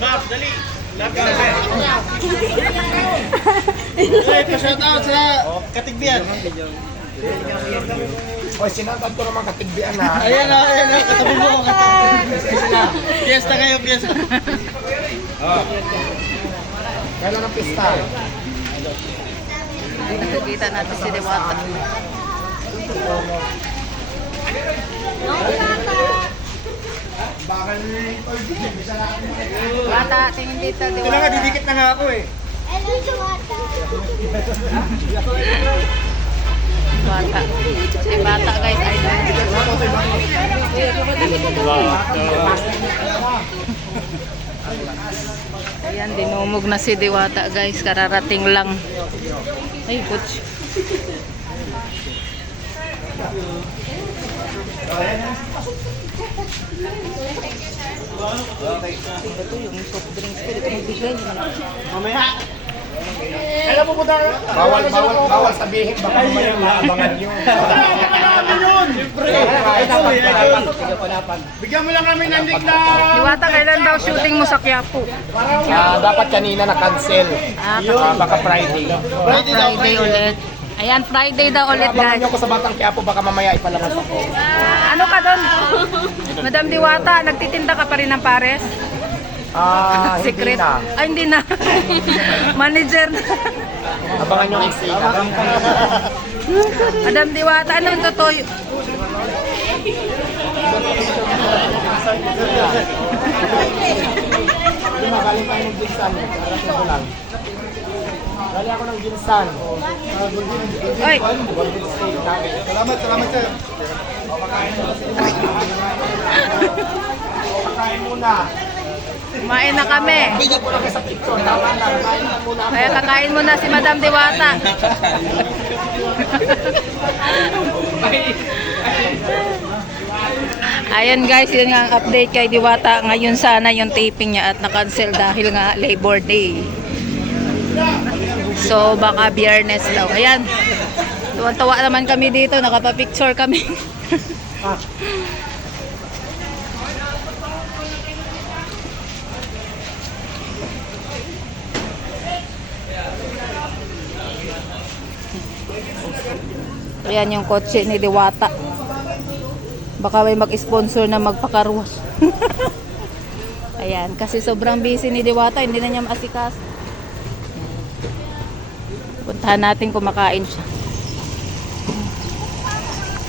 Map, dali. Na. Ay, pa-shout out sa katigbian. O, sinatad ko na. Ayan na, ayan na. Katabi mo ako. Fiesta kayo, fiesta. Kailan ang pista? Nakikita natin si Diwata. Bata, tingin dito, Ito na nga, Diwata. didikit na nga ako eh. Bata. Si Bata, guys, idol. Ayan, dinumog na si Diwata, guys. Kararating lang. Ay, coach. Ito yung soft drinks ko. Dito magbigay. Mamaya. Bawal, bawal, bawal sabihin. Baka mamaya maabangan nyo. Bigyan mo lang kami ng link na Diwata, kailan daw shooting mo sa Quiapo? Ah, dapat kanina na-cancel. Ah, Ah, baka Friday. Friday ulit. Ayan, Friday daw ulit, Abangan guys. nyo ako sa Batang Quiapo. Baka mamaya ipalabas ako. Ano ka doon? Madam Diwata, nagtitinda ka pa rin ng pares? Ah, hindi Secret? na. Ay, hindi na. Manager na. Abangan nyo ang isina. Madam Diwata, ano yung totoo? y- Hindi na, galing tayo ng ginsan. Darating ko lang. Galing ako ng ginsan. State. Salamat, salamat sir. Pakain muna. kumain na kami. Bigyan ko lang kayo sa picture. Tama na. Kain na muna. Kaya kakain mo na si Madam Diwata. Ayan guys, yun nga ang update kay Diwata. Ngayon sana yung taping niya at na-cancel dahil nga Labor Day. So baka biyernes daw. Ayan. Tuwan-tuwa naman kami dito. Nakapapicture kami. Ayan yung kotse ni Diwata. Baka may mag-sponsor na magpakaruwas. Ayan, kasi sobrang busy ni Diwata, hindi na niya maasikas. Puntahan natin kumakain siya.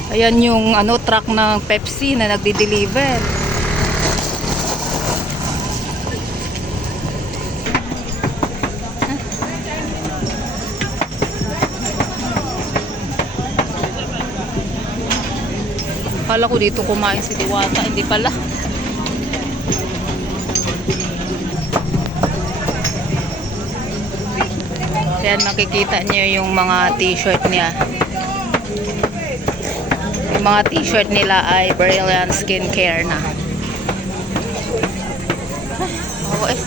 Ayan yung ano truck ng Pepsi na nagdi-deliver. Akala ko dito kumain si Diwata, hindi pala. Ayan, makikita niyo yung mga t-shirt niya. Yung mga t-shirt nila ay Brilliant Skincare na. Oo eh.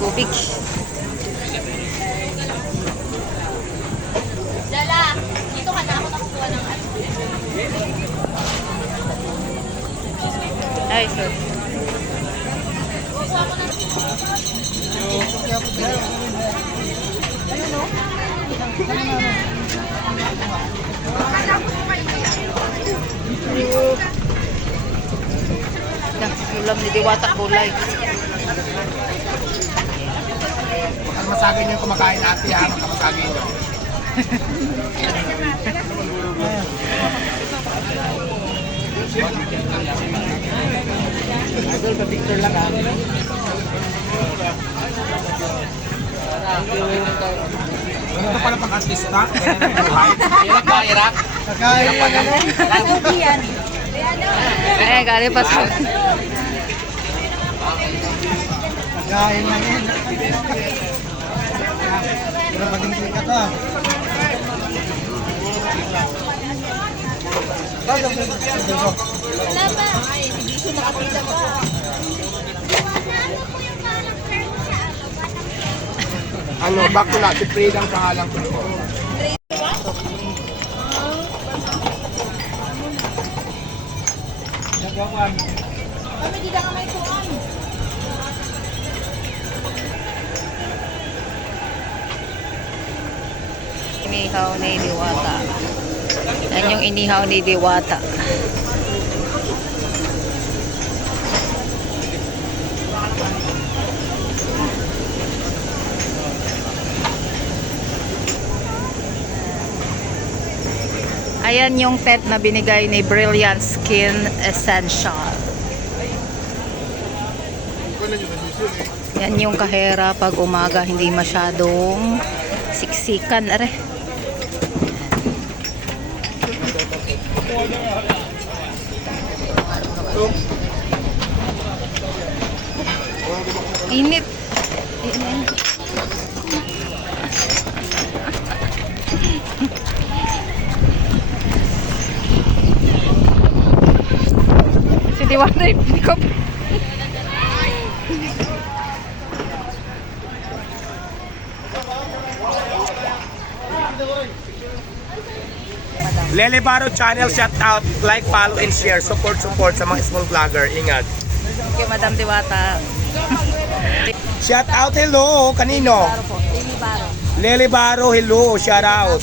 Tubig. Dala, dito ka na ako nakukuha ng ano. Ay, sir. Yan, ulam ni Diwata kulay. Baka masagin yung kumakain ate ha. Baka masagin nyo. Idol, pa-picture lang ha. Ano pala pang artista? Irak ba? Irak? Kakain pa ganun. Eh, galing pa sa... Kakain lang yan. Pero maging sikat ah. Wala ba? Ay, hindi siya nakapila pa. Ano, back to na. Si Fred ang pangalan ko. Magwawan. Kami di ka may tuwan. Inihaw ni Diwata. Yan yung inihaw ni Diwata. Ayan yung tent na binigay ni Brilliant Skin Essential. Yan yung kahera pag umaga hindi masyadong siksikan are. Init. si Diwata hindi ko Lele Baro Channel, shout out, like, follow, and share. Support, support sa mga small vlogger. Ingat. kay Madam Diwata. Shout out, hello. Kanino? Baro po. Ini Baro. Lele Baro, hello. Shout out.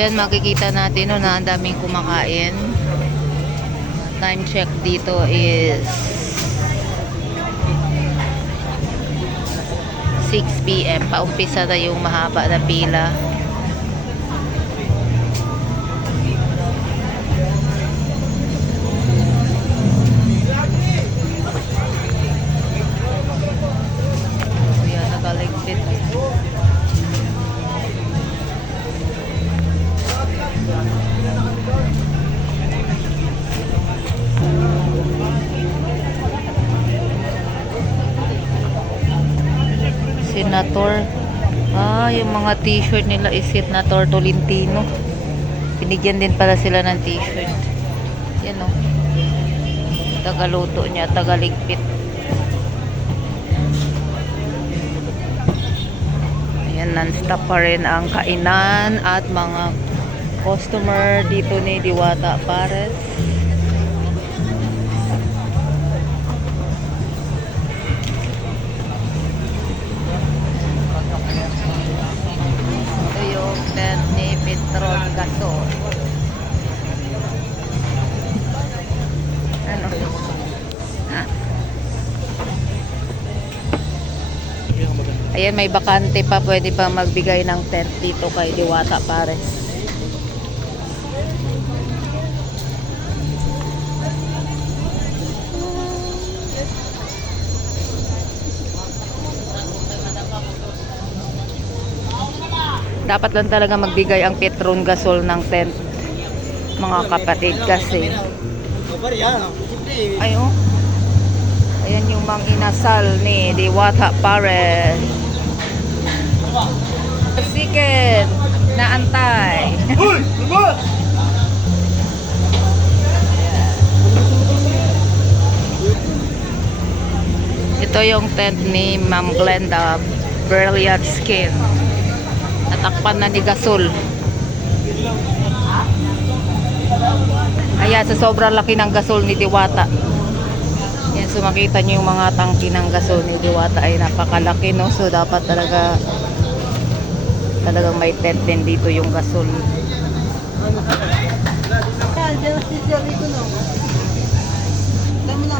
So yan makikita natin no, na ang daming kumakain. Time check dito is 6 p.m. Paumpisa na yung mahaba na pila. Senator. Ah, yung mga t-shirt nila is Senator Tolentino. Binigyan din pala sila ng t-shirt. Yan o. Tagaluto niya, tagaligpit. Ayan, non-stop pa rin ang kainan at mga customer dito ni Diwata Pares. Ayan, may bakante pa. Pwede pa magbigay ng tent dito kay Diwata Pares. Dapat lang talaga magbigay ang Petron Gasol ng tent. Mga kapatid kasi. Ay, oh. Ayan yung mang inasal ni Diwata Pares. Siken na antay. Ito yung tent ni Ma'am Glenda Brilliant Skin. Natakpan na ni Gasol. Ayan, sa sobrang laki ng gasol ni Diwata. Yan, so makita nyo yung mga tangki ng gasol ni Diwata ay napakalaki, no? So, dapat talaga talagang may tent din dito yung gasol.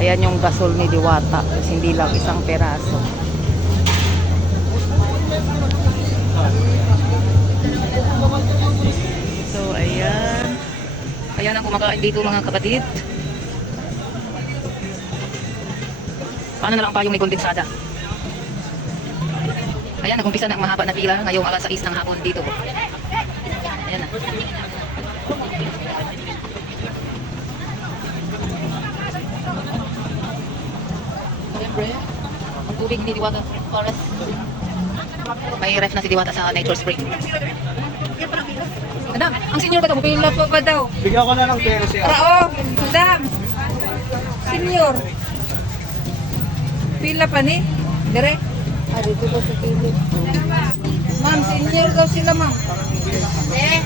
Ayan yung gasol ni Diwata. Hindi lang isang peraso. So, ayan. Ayan ang kumakain dito mga kapatid. Paano na lang pa yung may kondensada? Ayan, nag-umpisa na ang mahaba na pila ngayong alas 6 ng hapon dito. Ayan na. Siyempre, ang tubig ni Diwata Forest. May ref na si Diwata sa Nature Spring. Madam, ang senior ba daw? Pila pa ba daw? Bigyan ko na ng pera siya. Rao, madam. Senior. Pila pa ni? Dire? Ah, dito ba sa kilo? Ma'am, senior daw sila, ma'am. Eh?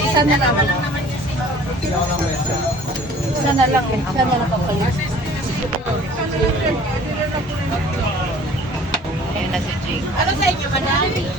Isa na lang. Isa na lang. Isa na lang papalit. Ayan na si Jake. Ano sa inyo, madam?